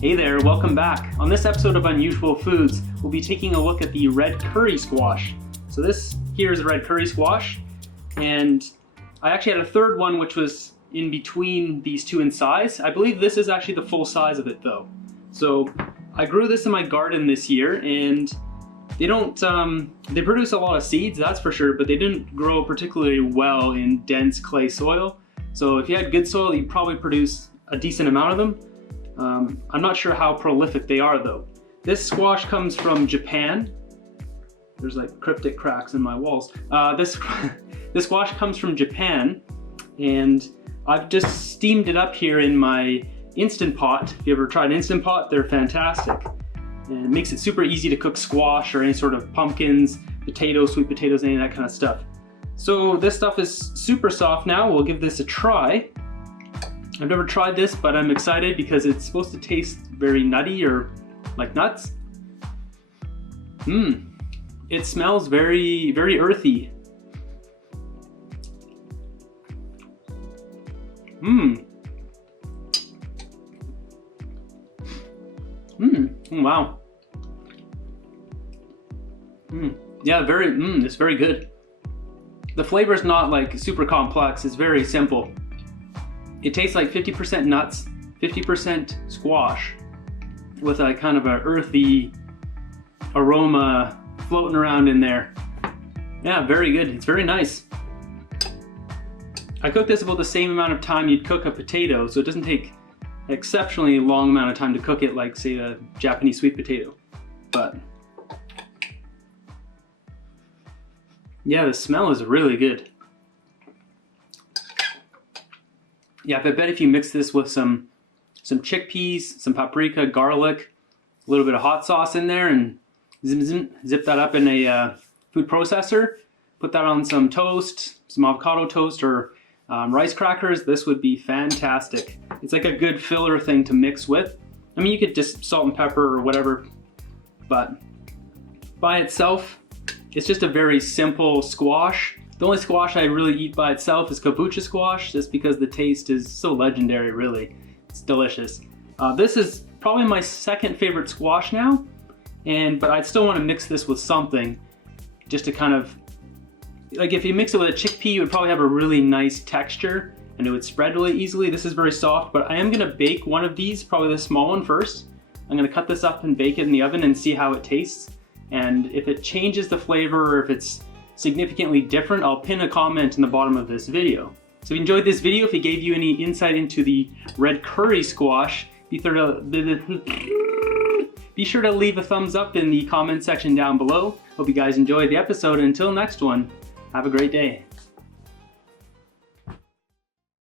Hey there, welcome back. On this episode of Unusual Foods, we'll be taking a look at the red curry squash. So this here is a red curry squash, and I actually had a third one which was in between these two in size. I believe this is actually the full size of it though. So I grew this in my garden this year, and they produce a lot of seeds, that's for sure, but they didn't grow particularly well in dense clay soil. So if you had good soil, you'd probably produce a decent amount of them. I'm not sure how prolific they are though. This squash comes from Japan. There's like cryptic cracks in my walls. This squash comes from Japan, and I've just steamed it up here in my Instant Pot. If you ever tried an Instant Pot, they're fantastic. And it makes it super easy to cook squash or any sort of pumpkins, potatoes, sweet potatoes, any of that kind of stuff. So this stuff is super soft now. We'll give this a try. I've never tried this, but I'm excited because it's supposed to taste very nutty or like nuts. It smells very, very earthy. Wow. Yeah, it's very good. The flavor is not like super complex, it's very simple. It tastes like 50% nuts, 50% squash, with a kind of an earthy aroma floating around in there. Yeah, very good. It's very nice. I cooked this about the same amount of time you'd cook a potato, so it doesn't take an exceptionally long amount of time to cook it like, say, a Japanese sweet potato. But yeah, the smell is really good. Yeah, I bet if you mix this with some chickpeas, some paprika, garlic, a little bit of hot sauce in there, and zip that up in a food processor, put that on some toast, some avocado toast, or rice crackers, this would be fantastic. It's like a good filler thing to mix with. I mean, you could just salt and pepper or whatever, but by itself, it's just a very simple squash. The only squash I really eat by itself is kabocha squash, just because the taste is so legendary, really. It's delicious. This is probably my second favorite squash now, but I'd still want to mix this with something, just to kind of, like if you mix it with a chickpea, it would probably have a really nice texture, and it would spread really easily. This is very soft, but I am gonna bake one of these, probably the small one first. I'm gonna cut this up and bake it in the oven and see how it tastes. And if it changes the flavor, or if it's significantly different, I'll pin a comment in the bottom of this video. So if you enjoyed this video, if it gave you any insight into the red curry squash, be sure to leave a thumbs up in the comment section down below. Hope you guys enjoyed the episode, and until next one, have a great day.